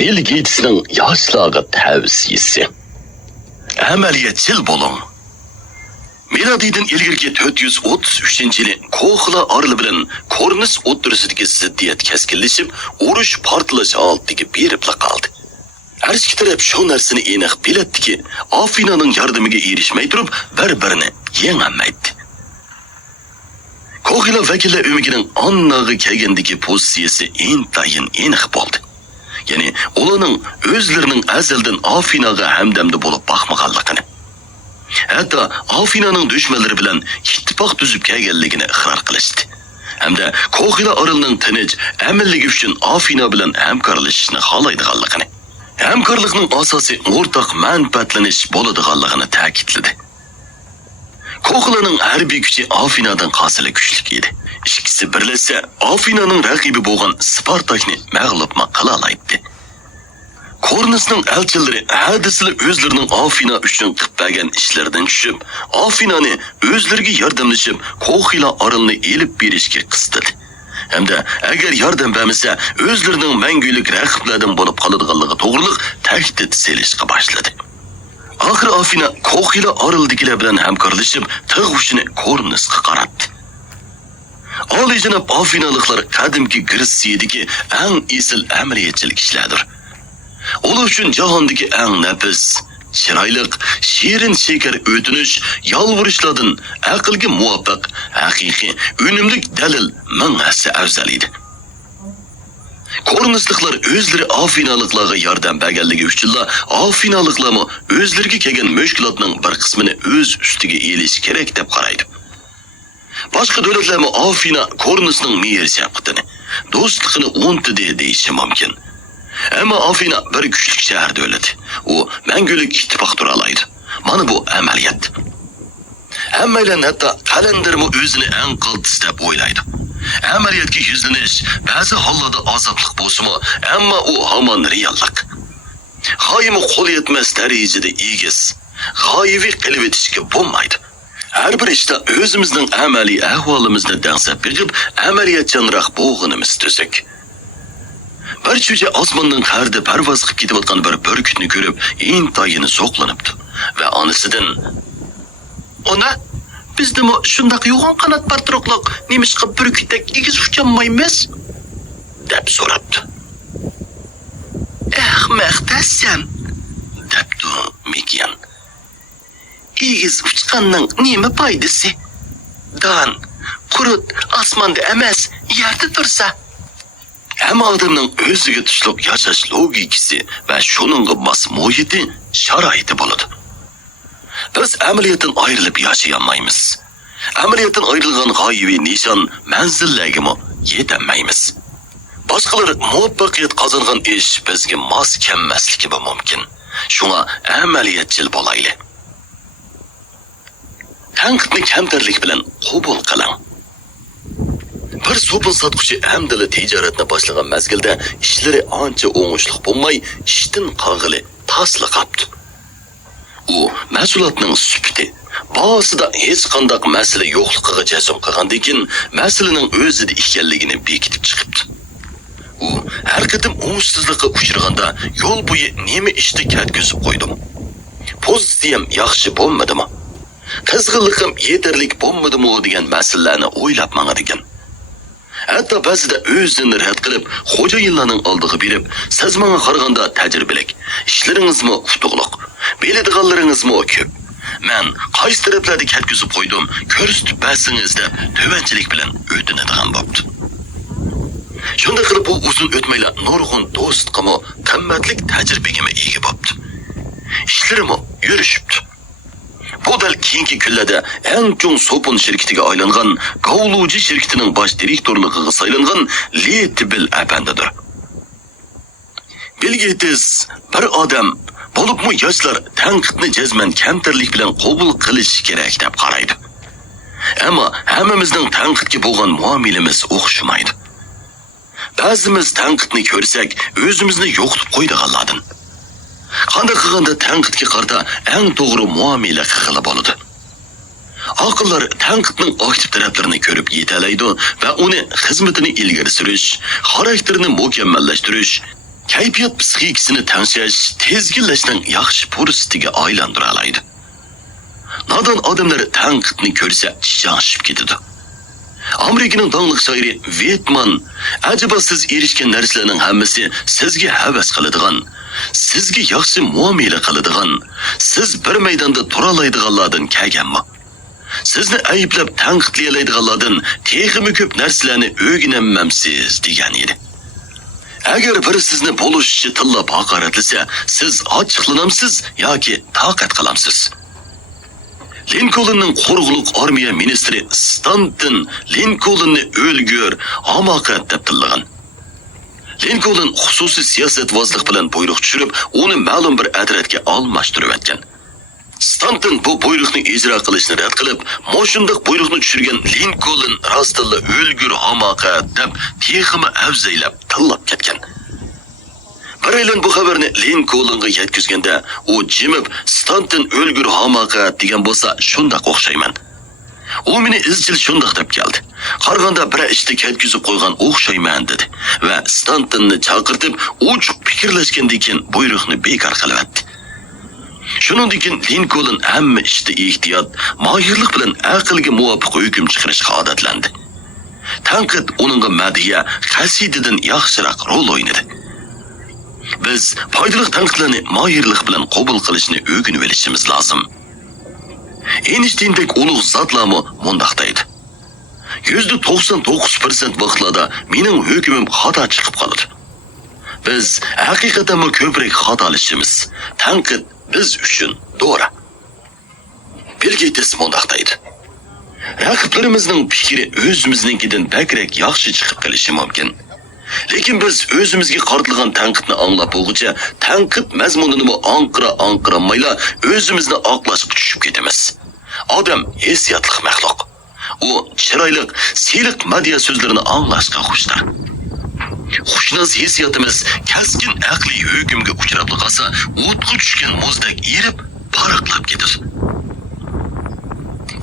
Bill Gates'ning yoshlarga tavsiyasi. Amaliyatchil bo'ling. Milodiydan ilgirki 433-yili Koxla orli bilan Kornis o'ttirisidagi ziddiyat keskinlashib, urush portlash oldiga beribla qoldi. Har ikki taraf shu narsani aniq biladiki, Afinaning yordamiga erishmay turib, bir-birini yengolmaydi. Koxla vakillar umigining annaga kelgandagi pozitsiyasi intayin aniq bo'ldi. Ya'ni ularning o'zlarining azaldan Afinaga hamdamda bo'lib baxmaganligini, hatto Afinaning dushmanlari bilan ittifoq tuzib kelganligini iqror qilishdi. Hamda Koxla orolining tinch amilligi uchun Afina bilan hamkorlashishni xohlaydiganligini, hamkorlikning asosiy o'rtaq manfaatlanish bo'ladiganligini ta'kidladi. Koxlaning harbiy kuchi Afinadan qasili kuchli edi. Ikkisi birlashsa, Afinaning raqibi bo'lgan Spartakni mag'lub qila oladi. Kornisning elchilari hadisli o'zlarining Afina uchun qilgan ishlaridan tushib, Afinani o'zlariga yordamlashib, Koxla orolini elib berishga qistadi. Hamda agar yordam bermasa, o'zlarining mangulik raqiblardan bo'lib qoladiganligi to'g'riliq tahdid selishga boshladi. Oxir Afina Koxla orolidagilar bilan hamkorlashib, tug'ushini Kornisga qaratdi. Olijanob Afinaliklar qadimki Gretsiyadagi eng esil amaliyatchilik ishlardir. Ular uchun jahondagi eng nafis, chiroyli, shirin shekar o'tinish, yolvorishlardan aqlga muvofiq, haqiqiy, unumli dalil ming hassa afzal edi. Kornisliklar o'zlari Afinaliklarga yordam berganligi uchun Afinaliklar o'zlariga kelgan mushkulotning bir qismini o'z ustiga elish kerak deb qaraydi. Boshqa davlatlar Afina Kornisning mehr shafqatini, do'stligini o'ntidi deyishi mumkin. Ammo Afina bir kuchli shahar davlati. U mangulik ittifoq tura oladi. Mana bu amaliyat. Hammalar hatto qalandirmi o'zini eng qiltis deb o'ylaydi. Amaliyotga yuzlanish ba'zi hollarda azoblik bo'lsa-mu, ammo u hamon reallik. G'oyimi qo'l yetmas darajada egiz, g'oyiviy qilib etishga bo'lmaydi. Har bir ishda o'zimizning amaliy ahvolimizni dangsab berib, amaliyatchanroq bo'lganimiz tuzuk. Bir cho'ja osmonning qarda parvoz qilib ketayotgan bir burkutni ko'rib, intayini so'qlanibdi va onasidan: "Ona, bizda shunday yo'g'on qanot partroqliq, nemishqa burkutdek egiz ucholmaymiz?" deb so'rabdi. "Maqtasan", debdi Mikian. "Egiz uchqanning nima foydasi? Dan qurut osmonda emas, yerda tursa." Hamma odamning o'ziga tushliq yashash logikasi va shuningga mos muhiti, sharoiti bo'ladi. Biz amaliyotdan ayrilib yashayolmaymiz. Amaliyotdan ayrilgan g'oyaviy nishon manzillarga yetolmaymiz. Boshqalar muvaffaqiyat qozongan ish bizga mos kelmasligi mumkin. Shunga amaliyatchil bo'laylik. Tanqidni kamtarlik bilan qabul qiling. Bir sopun sotquchi hamdala tijoratni boshlagan mazgilda ishlari ancha o'ngishli bo'lmay, ishdan qag'ili tasli qapti. U mahsulotning sifati, bahosida hech qanday masala yo'qligiga jazm qilgandan keyin masalaning o'zida ekanligini bekitib chiqibdi. U har qatim o'ngsizlikka uchraganda yo'l bo'yi nima ishda katkazib qo'ydim. Pozitsiyam yaxshi bo'lmadimi? Qizg'inligim yetarlik bo'lmadimi degan masalalarni o'ylab mangadigan. Hatto ba'zida o'zini rad qilib, xo'jayinlarning oldiga berib, siz menga qaraganda tajribalik, ishlaringizmi utuqliq, biladiganlaringizmi ko'p. Men qaysi taraflarda katkazib qo'ydim, ko'rsatib bersangiz deb tovanchilik bilan o'tinadigan bo'pti. Shunda qilib bu uzun o'tmaylar nurg'un do'stqami, qimmatlik tajribaga ega bo'pti. Ishlarim yurishibdi. Bu dal keyingi kunlarda eng chong sopun shirkatiga aylangan, Gavluji shirkatining bosh direktorligiga saylangan Letibil apandidir. Bill Gates bir odam bo'libmi yoshlar tanqidni jazman kamtarlik bilan qabul qilish kerak deb qaraydi. Ammo hammamizning tanqidga bo'lgan muomalamiz o'xshamaydi. Ba'zimiz tanqidni ko'rsak, o'zimizni yo'qotib qo'ydiganlardan. Qanday qilganda tanqidga qarta eng to'g'ri muomala qilib bo'ladi. Aqllar tanqidning aktiv taraflarini ko'rib yetalaydi va uni xizmatini ilgari surish, xarakterini mukammallashtirish, kayfiyat psixikasini tangshash, tezginlashning yaxshi fursatiga aylantira oladi. Nodon odamlar tanqidni ko'rsa chichashib ketadi. Amerikaning dongliq shoiri Whitman, "Ajaba siz erishgan narsalarning hammasi sizga havas qiladigan, sizga yaxshi muomala qiladigan, siz bir maydonda tura oladiganlardan kelganmi? Sizni ayblab tanqidlay oladiganlardan texmi ko'p narsalarni o'rganamamsiz" degan edi. Agar biri sizni bo'lishchi tillab haqoratlasa, siz ochiqlanamsiz yoki taqat qilamsiz. Lincolnning qo'rg'uliq armiya ministri Stanton Lincolnni o'lgur, hamoqat deb tillagan. Lincoln xususiy siyosat vazirlik bilan buyruq tushirib, uni ma'lum bir adratga almashtirib o'tgan. Stanton bu buyruqni ijro qilishni rad qilib, moshundaq buyruqni tushirgan Lincoln rostilla o'lgur, hamoqat deb texmi avzaylab tillab ketgan. Biraylan bu xabarni Lincolnga yetkazganda, u jimib Stanton o'lgur, hamoqat degan bo'lsa, shundoq o'xshayman. U meni izchil shundoq deb keldi. Qarg'anda bir ishni ketkizib qo'ygan o'xshayman dedi va Stantonni chaqirtib, ochiq fikrlashgandan keyin buyruqni bekor qilyapti. Shuningdek keyin Lincoln hamma ishda ehtiyot, mohirlik bilan aqlga muvofiq hukm chiqarishga odatlandi. Tanqid uning madhiya, qasidadan yaxshiroq rol o'ynadi. Biz foydali tanqidlarni mohirlik bilan qabul qilishni o'rganib olishimiz lozim. Einsteindek ulug' zotlarmi mundaq deydi. %99% vaqtlarda mening hukmim xato chiqib qoladi. Biz haqiqatan ko'proq xatolashimiz. Tanqid biz uchun to'g'ri. Bill Gates mundaq deydi. Raqiblarimizning fikri o'zimiznikidan bakrak yaxshi chiqib qolishi mumkin. Lekin biz o'zimizga qartilgan tanqidni anglab bo'lguncha, tanqid mazmunini anqiramayla o'zimizni oqlashga tushib ketamiz. Odam hissiyotli maxluq. U chiroyli, siyliq madhiya so'zlarini anglashga xushdir. Xushnos hissiyotimiz kaskin aqliy hukmga uchrab qolsa, o'tga tushgan muzdek erib, paraqlab ketadi.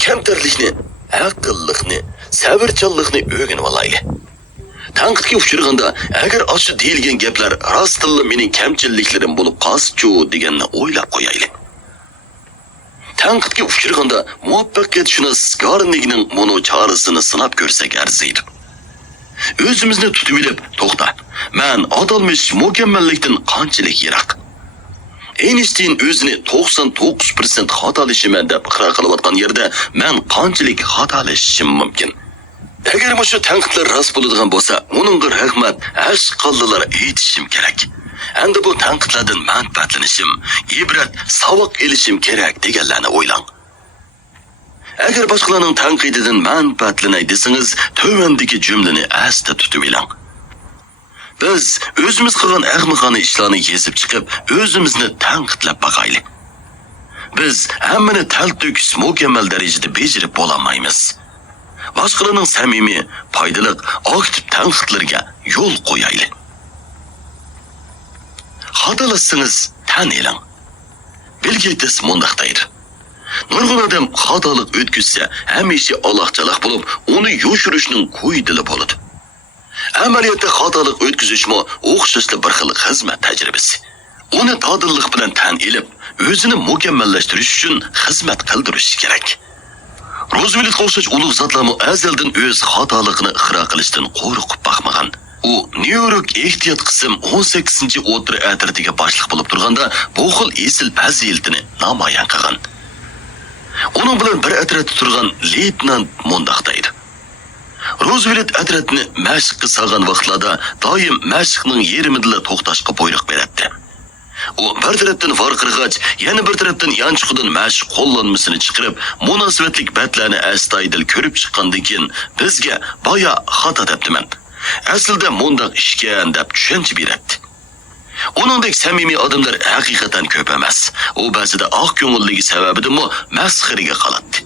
Kamtarlikni, aqllikni, sabrchanlikni o'rganib olaylik. Tanqidga uchraganda, agar ashu deyilgan gaplar rostilla mening kamchiliklarim bo'lib qolsa-chu deganni o'ylab qo'yaylik. Tanqidga uchraganda muvaffaqiyatshunos Garnigning mono chorasini sinab ko'rsak arziydi. O'zimizni tutib olib, to'xta. Men adalmish mukammallikdan qanchalik yiroq. Einstein o'zini 99% xatolashman deb iqror qilayotgan yerda men qanchalik xatolashishim mumkin? Agar shu tanqidlar rost bo'ladigan bo'lsa, uningga rahmat, ashqallilar aytishim kerak. Endi bu tanqidlardan manfaatlanishim, ibrat, savoq elishim kerak deganlarni o'ylang. Agar boshqalarning tanqididan manfaatlanay desangiz, tövendagi jumlani asda tutib oling. Biz o'zimiz qilgan ahmoqona ishlarni yezib chiqib, o'zimizni tanqidlab boqaylik. Biz hammani talto'kis mukammal darajada bajarib bo'lolmaymiz. Boshqalarning samimiy, foydali, aktiv tanqidlarga yo'l qo'yaylik. Xatolassangiz tan eling. Bill Gates mundaq deydi. Nurg'un odam xatolik o'tkazsa, hamisha aloqchaliq bo'lib, uni yoshirishning qo'ydili bo'ladi. Amaliyotda xatolik o'tkazishmi o'xshashli bir xil xizmat tajribasi. Uni tadillik bilan tan elib, o'zini mukammallashtirish uchun xizmat qildirish kerak. Roosevelt o'xshash ulug' zotlarmi azaldan o'z xatoligini ixro qilishdan qo'rqib boqmagan. U New York ehtiyot qism 18-o'tir atratiga boshliq bo'lib turganda bu xil esil fazilatini namoyon qilgan. Uning bilan bir atratda turgan leytenant mundaq deydi. Roosevelt atratni mashqqa solgan vaqtlarda doim mashqning yerimida to'xtashga buyruq beradi. U bir tarafdan varqirg'ach, yana bir tarafdan yanchiqdan mashq qo'llanmasini chiqarib, munosabatlik batlarni astoydil ko'rib chiqqandan keyin bizga boya xato debdiman. Aslida mundaq ishgan deb tushuncha beradi. Uningdek samimiy odamlar haqiqatan ko'p emas. U ba'zida oq ko'ngilligi sababidan masxiriga qoladi.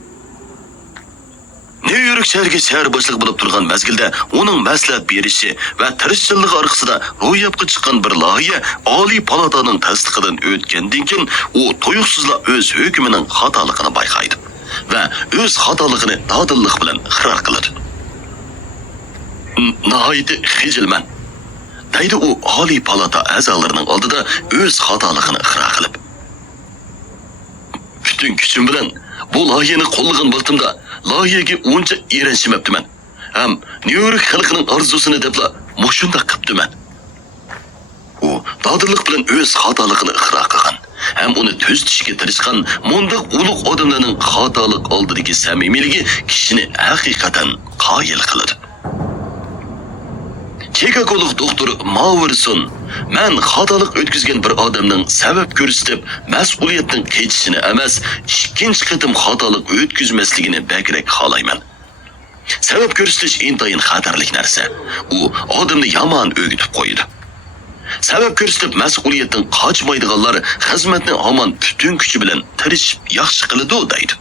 New York shahriga shahar boshliq bo'lib turgan mazgilda uning maslahat berishi va tirishchiligi orqasida ro'yobga chiqqan bir loyiha Oliy palataning tasdiqidan o'tgandan keyin u to'yuqsizla o'z hukmining xatoligini bayqaydi va o'z xatoligini dadillik bilan iqror qiladi. Nihoyat xijilman. deydi u Oliy palata a'zolarining oldida o'z xatoligini iqror qilib. Butun kuchim bilan bu loyihani qo'llagan vaqtimda loyihaga uncha eranishmabdiman. Ham Nyu-York xalqining orzusini debla mushunda qilibdiman. U dadillik bilan o'z xatoligini iqror qilgan, ham uni tuzatishga tirishgan mundaq ulug' odamlarning xatolik oldidagi samimiyligi kishini haqiqatan qoyil qiladi. Chikagoluk doktor Maverson, men xatolik o'tkazgan bir odamning sabab ko'rsatib, mas'uliyatning kechishini emas, ikkinchi qatim xatolik o'tkazmasligini bakrak xohlayman. Sabab ko'rsatish intayin xatarli narsa. U odamni yomon o'gitib qo'yadi. Sabab ko'rsatib mas'uliyatdan qochmaydiganlar xizmatni hamon butun kuchi bilan tirishib yaxshi qiladi deydi.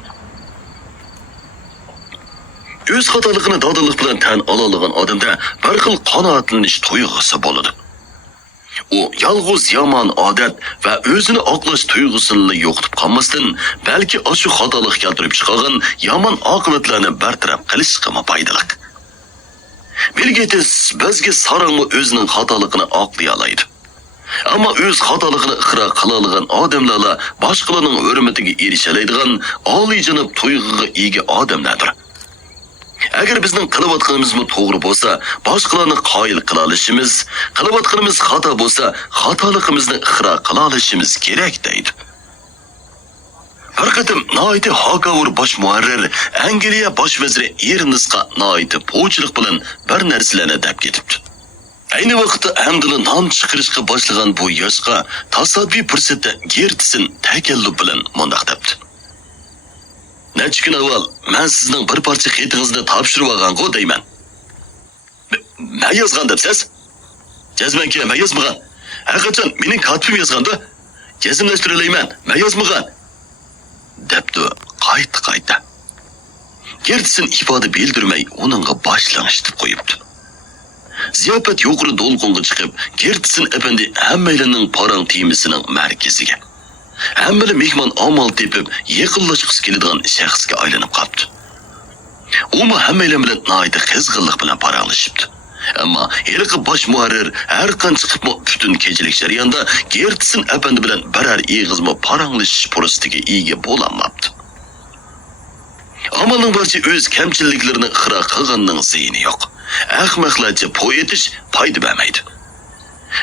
O'z xatoligini dadillik bilan tan oladigan odamda bir xil qanoatlanish tuyg'usi bo'ladi. U yolg'iz yomon odat va o'zini oqlash tuyg'usini yo'qotib qolmasdan, balki shu xatolik keltirib chiqargan yomon oqibatlarni bartaraf qilishga foydali. Bill Gates bizga sarangmi o'zining xatoligini oqlay oladi. Ammo o'z xatoligini iqror qila olgan odamlar boshqalarning hurmatiga erisha oladigan oliyjanob tuyg'uga ega odamlardir. Agar bizning qilayotganimiz to'g'ri bo'lsa, boshqalarni qoyil qila olishimiz, qilayotganimiz xato bo'lsa, xatoligimizni iqror qila olishimiz kerak deydi. Bir qatim noiti Hokavur bosh muharrir Angliya bosh vaziri Ernestga noiti po'chilik bilan bir narsalarni deb ketibdi. Ayni vaqtda hamdini nom chiqarishga boshlagan bu yoshqa tasodifiy fursatda Gertsin takalluf bilan mundaq debdi. Necha kun avval men sizning bir parcha xatingizni topshirib olgan-ku deyman. Men yozgan debsiz? Jazmanki men yozmagan. Haqiqatan mening katibim yozganda, jazmlashtirayman, men yozmagan. Debdi qayta. Gertsin ifoda bildirmay uningga boshlanish deb qo'yibdi. Ziyofat yuqori do'lqonga chiqib, Gertsin efendi hammalarning parang temisining markaziga. Hammalar mehmon amal tepib, yaqinlashqisi keladigan shaxsga aylanib qoldi. U hammalar bilan noyda qizg'inlik bilan paranglashibdi. Ammo erqi bosh muharrir har qancha qilib butun kechilik jarayonda Gertsin efendi bilan birar eg'izma paranglashish fursatiga ega bo'lolmabdi. Amalning barcha o'z kamchiliklarini iqror qilganning ziyni yo'q. Ahmoqlarcha po'yetish foyda bermaydi.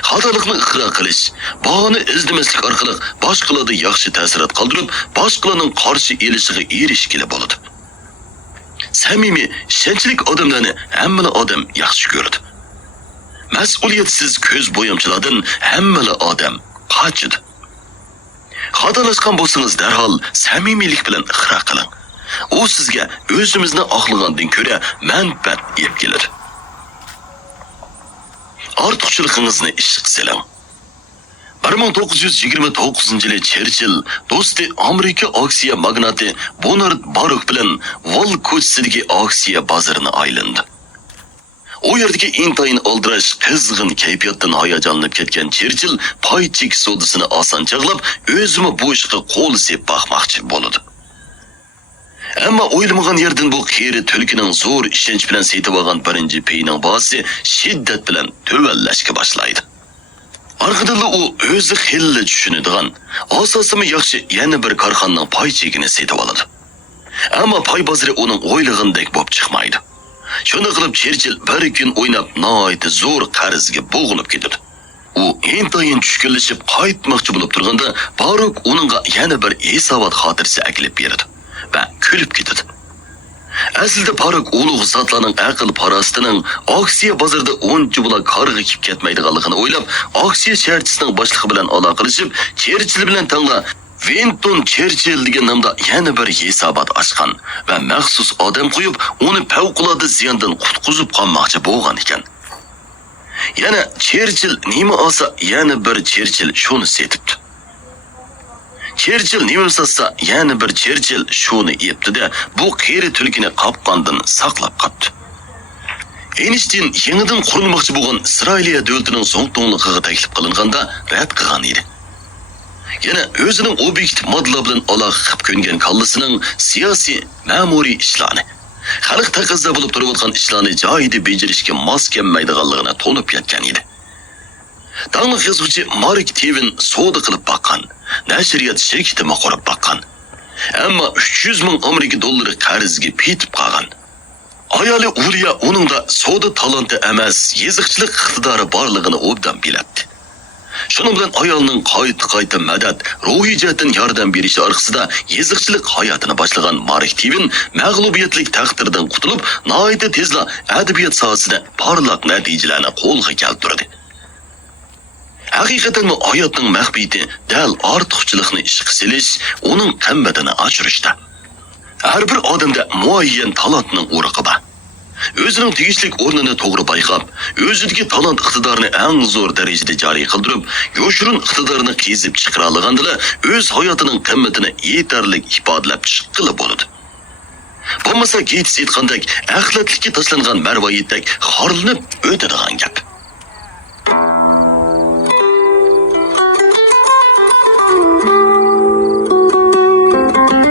Xatolikni iqror qilish, bahoni izlamaslik orqali boshqalarga yaxshi ta'sirot qoldirib, boshqalarning qarshi elishiga erishgili bo'ladi. Samimiy, ishonchli odamlarni hamma odam yaxshi ko'radi. Mas'uliyatsiz ko'z bo'yamchilardan hamma odam qochadi. Xatolashgan bo'lsangiz darhol samimiylik bilan iqror qiling. U sizga o'zimizni oqlagandan ko'ra manfaat yeb keladi. Ortiqchiligingizni ish qiling. 1929-yili Churchill do'sti Amerika aksiya magnati Bonard Baruch bilan Wall ko'chasidagi aksiya bozorini aylandi. U yerdagi intayin oldirash qizg'in kayfiyatdan hayajonlanib ketgan Churchill paychik sodasini oson chaqlab, o'zini bu ishga qo'l sep baxmoqchi bo'ldi. Ammo o'ylamagan yerdan bu qeri tulkining zo'r ishonch bilan setib olgan birinchi peyning bosi shiddat bilan tuvallashga boshlaydi. Orqadan u o'zi xilli tushunadigan, asosimi yaxshi yana bir korxonaning pay chekini setib oladi. Ammo pay bozori uning o'ylagandek bo'lib chiqmaydi. Shuni qilib Churchill bir kun o'ynab noyati zo'r qarzga bo'g'ilib ketadi. U intayin tushkunlashib qaytmoqchi bo'lib turganda, Baruch uningga yana bir hisobot xotirasi aklib beradi va kulib ketadi. Aslida Baruch ulug' zotlarning aql parastinin aksiya bozorida 10 bulan qarg'a kib ketmaydiganligini o'ylab, aksiya shartchisining boshlig'i bilan aloqalashib, Churchill bilan tangla Winston Churchill degan nomda yana bir hisobot ochgan va maxsus odam qo'yib, uni favqulodda ziyondan qutqizib qolmoqchi bo'lgan ekan. Yana Churchill nima olsa, yana bir Churchill shuni setibdi. Churchill nima olsa, yana bir Churchill shuni yepti-da, bu qeri tulkini qopqondan saqlab qoldi. Einstein yangidan qurilmoqchi bo'lgan Isroiliya davlatining so'ngtonligiga taklif qilinganda rad qilgan edi. Yana o'zining obyektiv model bilan aloqa qilib ko'ngan kallasining siyosiy, ma'muriy ishlarni, xalq taqozo bo'lib turayotgan ishlarni joyida bajarishga mos kelmaydiganligini to'nib yetgan edi. Dаңлық yazgıcı Mark Twain soda qilib baqqan, nashriyat shirkatini qurib baqqan. Ammo 300 ming Amerika dollari qarzga petib qolgan. Ayoli Uriya uningda soda talanti emas, yeziqchilik iqtidori borligini obdan biladi. Shuning bilan ayolning qayta madad, ruhiy jihatdan yordam berishi orqasida yeziqchilik hayotini boshlagan Mark Twain mag'lubiyatlik taqdirdan qutulib, nihoyatda tezla adabiyot sohasida parlaq natijalarni qo'lga keltirdi. Haqiqatan hayotning mahbiyati dal ortiqchilikni ishga selish, uning qimmatini oshirishda. Har bir odamda muayyan talantning o'rig'i bor. O'zining tegishli o'rnini to'g'ri bayqab, o'zidagi talant iqtidorini eng zo'r darajada joriy qildirib, yo'shirin iqtidorini kezib chiqara olgandila, o'z hayotining qimmatini yetarli ifodalab chiqqili bo'ladi. Bo'lmasa Gates aytgandek, axlatlikka tashlangan marvoyitdek xorlinib o'tadigan gap.